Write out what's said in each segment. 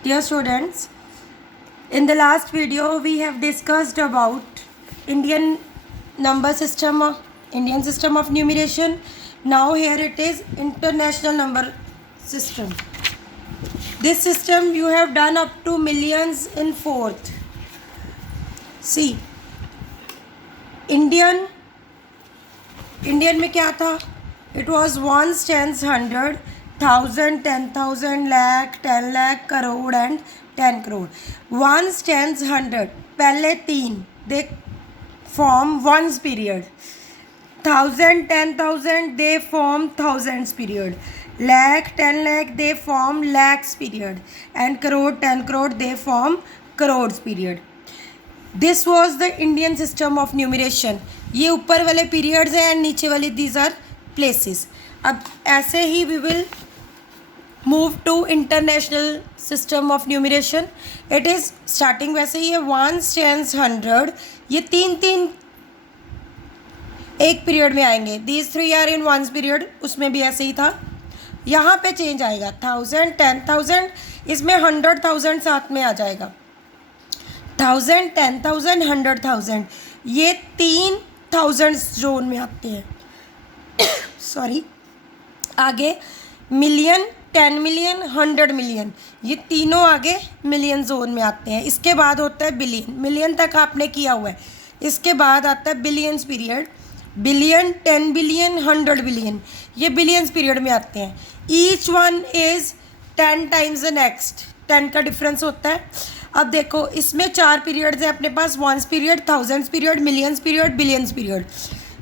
Dear students, in the last video we have discussed about Indian system of numeration. Now here it is international number system. This system you have done up to millions in fourth. See, Indian में क्या था? It was ones, tens, hundred, thousand, 10,000, lakh, 10 lakh, crore and 10 crore. Ones, tens, hundred. पहले तीन they form ones period. 1,000, 10,000 they form thousands period. Lakh, 10 lakh they form lakhs period. And crore, 10 crore they form crores period. This was the Indian system of numeration. ये ऊपर वाले periods हैं and नीचे वाले these are places. अब ऐसे ही we will move to international system of numeration. It is starting वैसे ही है वंस, टेंस, हंड्रेड. ये तीन तीन एक पीरियड में आएंगे. These 3 are in ones period. उसमें भी ऐसे ही था. यहाँ पे चेंज आएगा 1,000, 10,000. इसमें 100,000 साथ में आ जाएगा. 1,000, 10,000, 100,000 ये 3,000 जोन में आते हैं. सॉरी. आगे मिलियन, 10 मिलियन, 100 मिलियन ये तीनों आगे मिलियन जोन में आते हैं. इसके बाद होता है बिलियन. मिलियन तक आपने किया हुआ है. इसके बाद आता है billions period. Billion, 10 billion, 100 billion ये बिलियंस पीरियड में आते हैं. Each one is 10 times the next. 10 का डिफरेंस होता है. अब देखो इसमें 4 पीरियड्स हैं अपने पास. Ones period, thousands period, millions period, billions period.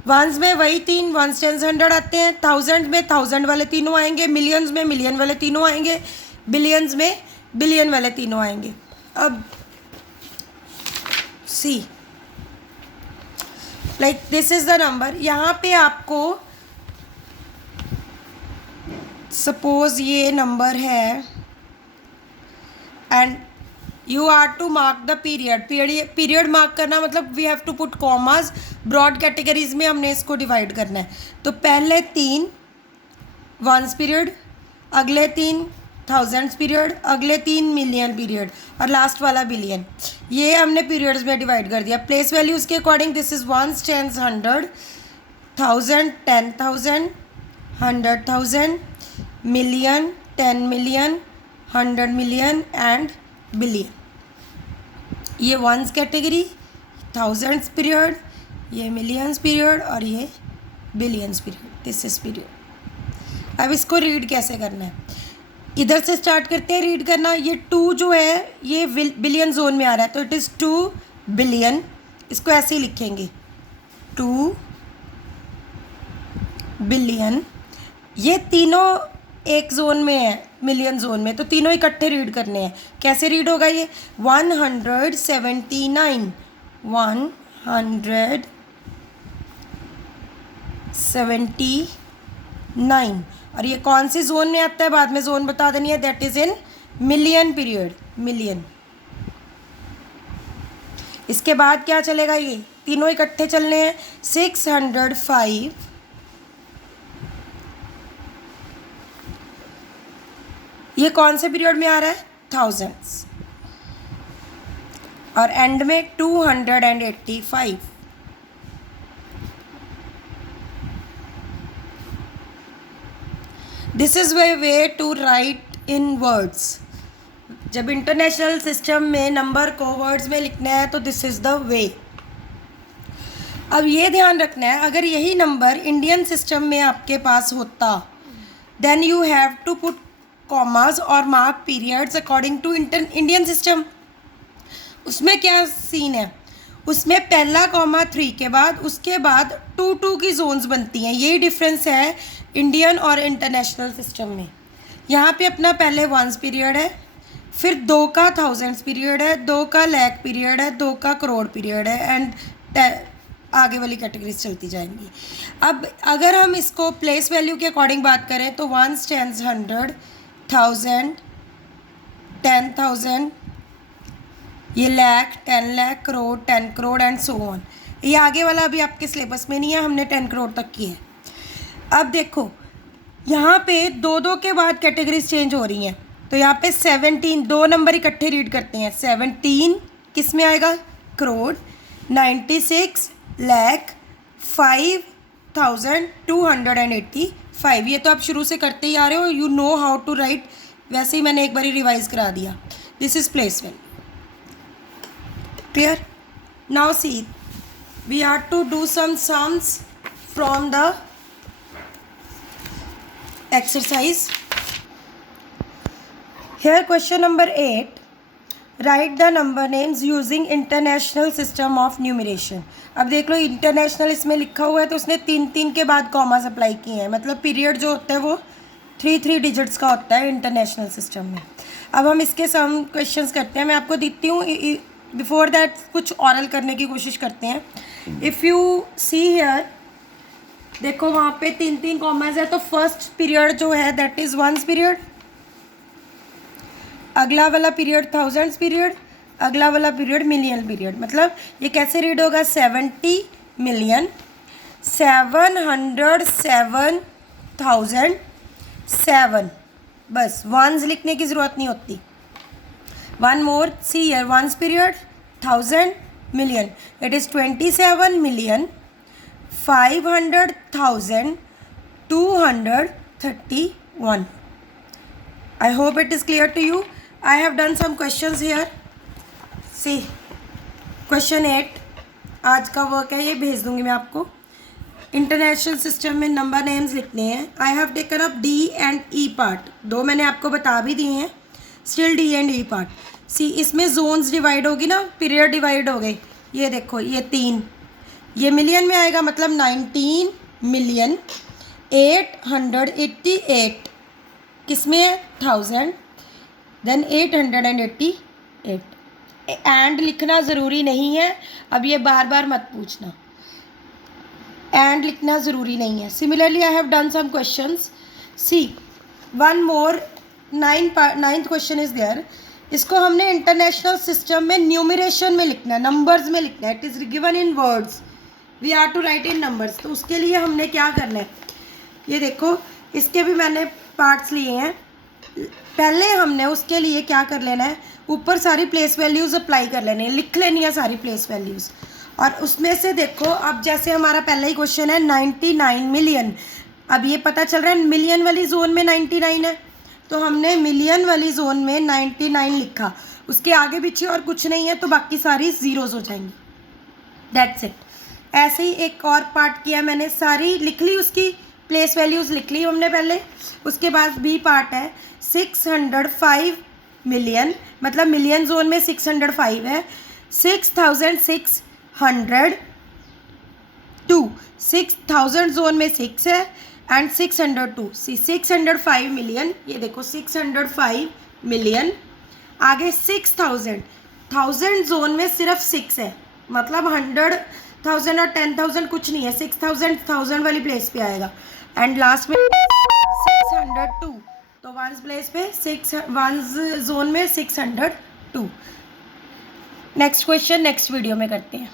Ones में वही तीन वंस, टेंस, 100 आते हैं. थाउजेंड में 1,000 वाले तीनों आएंगे. मिलियंस में मिलियन वाले तीनों आएंगे. बिलियंस में बिलियन वाले तीनों आएंगे. अब see like this is the number. यहाँ पे आपको सपोज ये नंबर है and you are to mark the period. Period mark करना मतलब we have to put commas. Broad categories में हमने इसको डिवाइड करना है. तो पहले 3 वंस पीरियड, अगले 3 थाउजेंड्स पीरियड, अगले 3 मिलियन पीरियड और लास्ट वाला बिलियन. ये हमने पीरियड्स में डिवाइड कर दिया. प्लेस वैल्यूज़ के according this is ones, tens, 100, 1,000, 10,000, 100,000, million, 10 million, 100 million and billion. ये वंस कैटेगरी, थाउजेंड्स पीरियड, ये मिलियंस पीरियड और ये billions period. This is period. अब इसको रीड कैसे करना है? इधर से स्टार्ट करते हैं रीड करना. ये 2 जो है ये बिलियन जोन में आ रहा है तो इट इज़ 2 बिलियन. इसको ऐसे ही लिखेंगे 2 बिलियन. ये तीनों एक जोन में है, मिलियन जोन में, तो तीनों इकट्ठे रीड करने हैं. कैसे रीड होगा ये? 179, 179. और ये कौन सी जोन में आता है बाद में जोन बता देनी है. That is in million period. Million. इसके बाद क्या चलेगा? ये तीनों इकट्ठे चलने हैं. 605 ये कौन से पीरियड में आ रहा है? थाउजेंड्स. और एंड में 285. This is way to write in words. जब इंटरनेशनल सिस्टम में नंबर को वर्ड्स में लिखना है तो दिस इज द वे. अब ये ध्यान रखना है अगर यही नंबर इंडियन सिस्टम में आपके पास होता then you have to put commas और mark periods according to Indian system. उसमें क्या सीन है? उसमें पहला कॉमा 3 के बाद उसके बाद 2 की जोन्स बनती हैं. यही डिफरेंस है इंडियन और इंटरनेशनल सिस्टम में. यहाँ पे अपना पहले वंस पीरियड है, फिर 2 का थाउजेंड्स पीरियड है, 2 का लैख पीरियड है, 2 का करोड़ पीरियड है एंड आगे वाली कैटेगरीज चलती जाएंगी. अब अगर हम इसको प्लेस वैल्यू के अकॉर्डिंग बात करें तो वंस, टेंस, 100, 1,000, 10,000 ये lakh, 10 lakh, crore, 10 crore and so on. ये आगे वाला अभी आपके सिलेबस में नहीं है. हमने 10 करोड़ तक की है. अब देखो यहाँ पे 2 के बाद कैटेगरीज चेंज हो रही हैं. तो यहाँ पे 17, 2 नंबर इकट्ठे रीड करते हैं। 17 किस में आएगा? करोड़। 96 लाख 5285। ये तो आप शुरू से करते ही आ रहे हो, you know how to write, वैसे ही मैंने एक बार रिवाइज करा दिया। This is placement. Clear? Now see, we have to do some sums from the exercise. Here question number 8, write the number names using international system of numeration. अब देख लो, international इसमें लिखा हुआ है तो उसने 3 के बाद कॉमास अप्लाई किए हैं, मतलब पीरियड जो होता है वो 3 डिजिट्स का होता है इंटरनेशनल सिस्टम में। अब हम इसके सम क्वेश्चंस करते हैं, मैं आपको दिखती हूँ। बिफोर दैट कुछ ऑरल करने की कोशिश करते हैं। इफ़ यू सी हियर, देखो वहाँ पे 3 कॉमास है, तो फर्स्ट पीरियड जो है दैट इज़ वंस पीरियड, अगला वाला पीरियड थाउजेंड्स पीरियड, अगला वाला पीरियड मिलियन पीरियड। मतलब ये कैसे रीड होगा? 70 मिलियन 707,007। बस वंस लिखने की ज़रूरत नहीं होती। One more, see here, ones period 1000 million, it is 27,500,231. I hope it is clear to you. I have done some questions here. See, question 8 आज का वर्क है, ये भेज दूंगी मैं आपको। इंटरनेशनल सिस्टम में नंबर नेम्स लिखने हैं। I have taken up D and E part, 2 मैंने आपको बता भी दिए हैं। Still D and E part. See, इसमें जोन्स डिवाइड होगी ना, पीरियड डिवाइड हो गए। ये देखो, ये 3, ये मिलियन में आएगा, मतलब 19,888 किस में है? 1000, देन 888। एंड लिखना ज़रूरी नहीं है, अब ये बार बार मत पूछना, एंड लिखना ज़रूरी नहीं है। Similarly I have done some questions. See, one more, 9th question is there. इसको हमने इंटरनेशनल सिस्टम में न्यूमरेशन में लिखना है, नंबर्स में लिखना है। It is given in words, we are to write in numbers. तो उसके लिए हमने क्या करना है, ये देखो, इसके भी मैंने पार्ट्स लिए हैं। पहले हमने उसके लिए क्या कर लेना है, ऊपर सारी प्लेस वैल्यूज़ अप्लाई कर लेनी है, लिख लेनी है सारी प्लेस वैल्यूज़। और उसमें से देखो, अब जैसे हमारा पहला ही क्वेश्चन है 99 मिलियन। अब ये पता चल रहा है मिलियन वाली जोन में 99 है, तो हमने मिलियन वाली जोन में 99 लिखा। उसके आगे पीछे और कुछ नहीं है, तो बाकी सारी ज़ीरोज़ हो जाएंगी। That's it. ऐसे ही एक और पार्ट किया मैंने, सारी लिख ली, उसकी प्लेस वैल्यूज़ लिख ली हमने पहले। उसके बाद B पार्ट है 605 मिलियन, मतलब मिलियन जोन में 605 है। 6,602, 6000 जोन में 6 है एंड 602। 605 मिलियन, ये देखो 605 मिलियन। आगे 6000, 1000 जोन में सिर्फ 6 है, मतलब 100,000 और 10,000 कुछ नहीं है, 6,000 वाली प्लेस पे आएगा। एंड लास्ट में 602, तो वंस प्लेस पे 6, वंस जोन में 602। नेक्स्ट क्वेश्चन नेक्स्ट वीडियो में करते हैं।